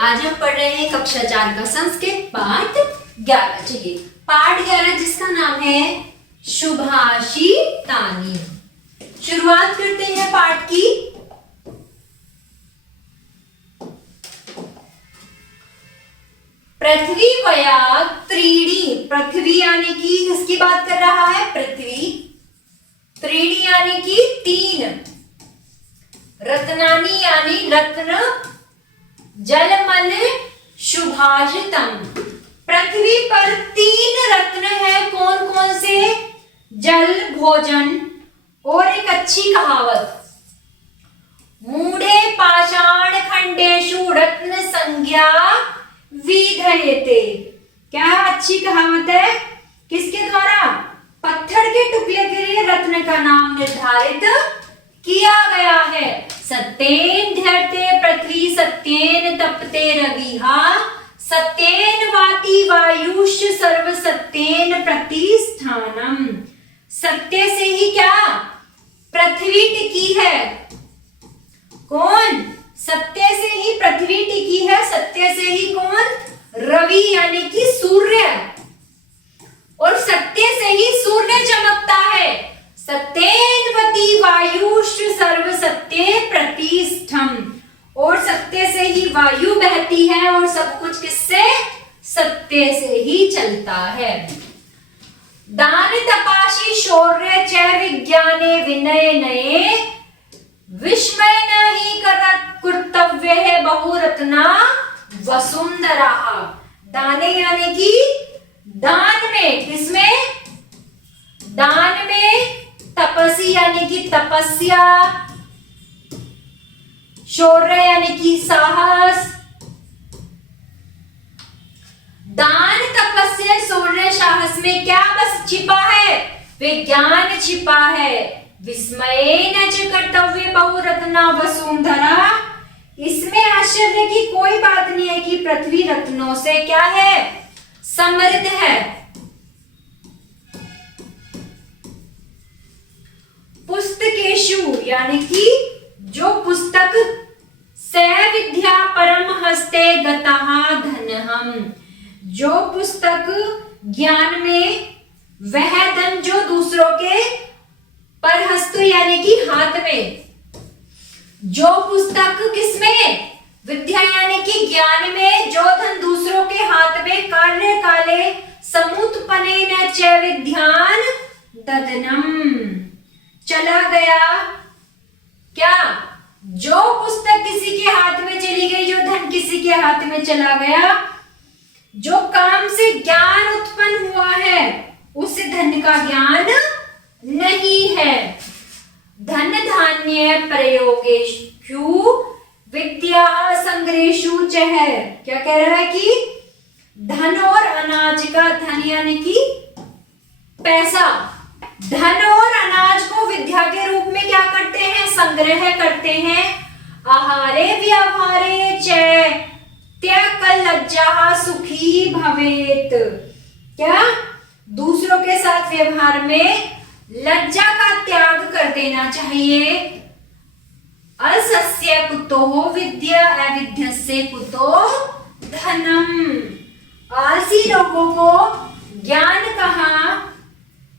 आज हम पढ़ रहे हैं कक्षा 4 का संस्कृत पाठ 11। चलिए पाठ 11 जिसका नाम है सुभाषितानि। शुरुआत करते हैं पाठ की। पृथ्वी वया त्रीणी, पृथ्वी यानी कि किसकी बात कर रहा है? पृथ्वी। त्रीणी यानी कि 3, रत्नानि यानी रत्न, जल मन सुभाषितम। पृथ्वी पर 3 रत्न है। कौन कौन से? जल, भोजन और एक अच्छी कहावत, मूढ़े पाषाण खंडेषु रत्न संज्ञा विधयते। क्या अच्छी कहावत है? किसके द्वारा? पत्थर के टुकड़े के लिए रत्न का नाम निर्धारित किया गया है। सत्येन धरते पृथ्वी सत्येन तपते रविः, सत्येन वाति वायुष सर्व सत्येन प्रतिष्ठानम। सत्य से ही क्या पृथ्वी टिकी है? कौन? सत्य से ही पृथ्वी टिकी है। सत्य से ही कौन? रवि यानी कि सूर्य। और सत्य से ही सूर्य चमकता है। सत्येन वति वायुष सर्व सत्ये प्रतिष्ठम। और सत्य से ही वायु बहती है और सब कुछ किससे? सत्य से ही चलता है। दान तपाशी शौर्य च विज्ञाने विनय नये, विस्मय नहीं कर्तव्य है बहुरत्ना वसुंधरा। दाने यानी कि दान में, किसमें? दान में। तपसी यानी कि तपस्या, शौर्य यानी कि साहस। दान, तपस्या, शौर्य, साहस में क्या बस छिपा है? विज्ञान छिपा है। विस्मय न च कर्तव्य बहुरत्ना वसुंधरा। इसमें आश्चर्य की कोई बात नहीं है कि पृथ्वी रत्नों से क्या है? समृद्ध है। पुस्तकेषु यानी कि जो पुस्तक, से विद्या परम हस्ते गतः धनहम। जो पुस्तक ज्ञान में, वह धन जो दूसरों के परहस्त यानी कि हाथ में। जो पुस्तक किसमें? विद्या यानी कि ज्ञान में, जो धन दूसरों के हाथ में, कार्य काले समुत्पन्नेन च विद्यान ददनम। चला गया क्या? जो पुस्तक किसी के हाथ में चली गई, जो धन किसी के हाथ में चला गया, जो काम से ज्ञान उत्पन्न हुआ है उस धन का ज्ञान नहीं है। धन धान्य प्रयोगेषु विद्या संग्रहेषु च है। क्या कह रहा है कि धन और अनाज का, धन यानी कि पैसा, धन और अनाज को विद्या के रूप में क्या करते हैं? संग्रह करते हैं। आहारे व्यवहारे च त्याग लज्जा सुखी भवेत। क्या? दूसरों के साथ व्यवहार में लज्जा का त्याग कर देना चाहिए। अलसस्य कुतो विद्या अविद्यस्य कुतो धनम। आलसी लोगों को ज्ञान कहाँ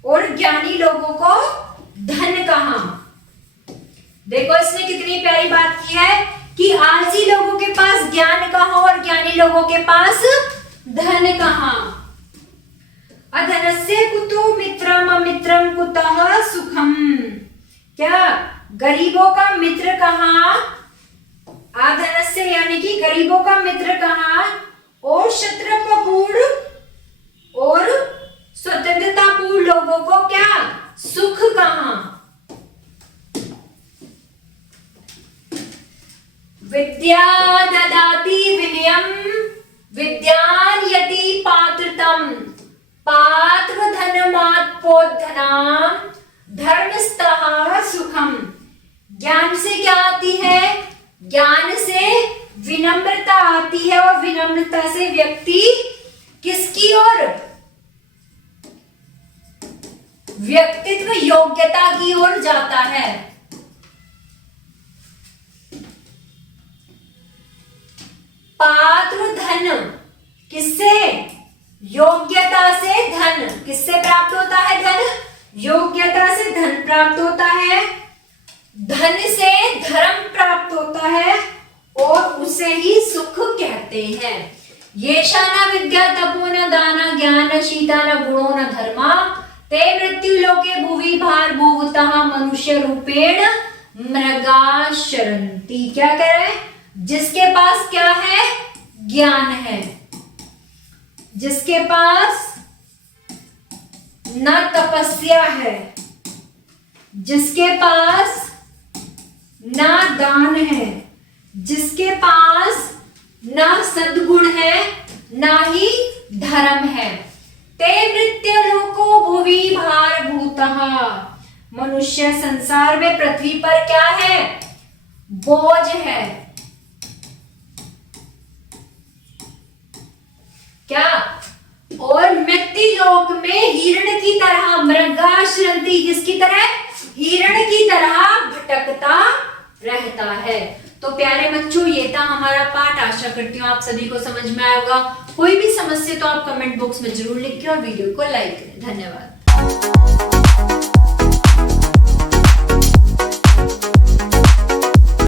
और ज्ञानी लोगों को धन कहाँ? देखो इसने कितनी प्यारी बात की है कि आलसी लोगों के पास ज्ञान कहाँ और ज्ञानी लोगों के पास धन कहाँ। अधनस्य कुतो मित्रम अमित्रम कुतः सुखम। क्या? गरीबों का मित्र कहाँ? अधनस्य यानी कि गरीबों का मित्र कहाँ? और क्षत्रपूर्ण और स्वतंत्रतापूर्ण लोगों को क्या? सुख कहाँ? विद्या ददाति विनयम विद्यान यति पात्रतम, पात्र धनमात्पोधनाम धर्मस्तः सुखम। ज्ञान से क्या आती है? ज्ञान से विनम्रता आती है और विनम्रता से व्यक्ति किसकी ओर? व्यक्तित्व योग्यता की ओर जाता है। पात्र किससे? योग्यता से धन। किससे प्राप्त होता है धन? योग्यता से धन प्राप्त होता है, धन से धर्म प्राप्त होता है और उसे ही सुख कहते हैं। येषा न विद्या तपो न दान ज्ञान शीता न गुणो न धर्मा ते मृत्यु लोके भुवि भार भूवतः मनुष्य रूपेण मृगा शरन्ति। क्या कह रहे हैं? जिसके पास क्या है? ज्ञान है, जिसके पास न तपस्या है, जिसके पास न दान है, जिसके पास न सद्गुण है, ना ही धर्म है। ते मृत्य लोको भुवि भार भूतः। मनुष्य संसार में पृथ्वी पर क्या है? बोझ है। क्या? और मृत्यु लोक में हिरण की तरह मृगा शरन्ति, किसकी तरह? हिरण की तरह भटकता रहता है। तो प्यारे बच्चों, ये था हमारा पाठ। आशा करती हूँ आप सभी को समझ में आया होगा। कोई भी समस्या तो आप कमेंट बॉक्स में जरूर लिखिए और वीडियो को लाइक करें। धन्यवाद।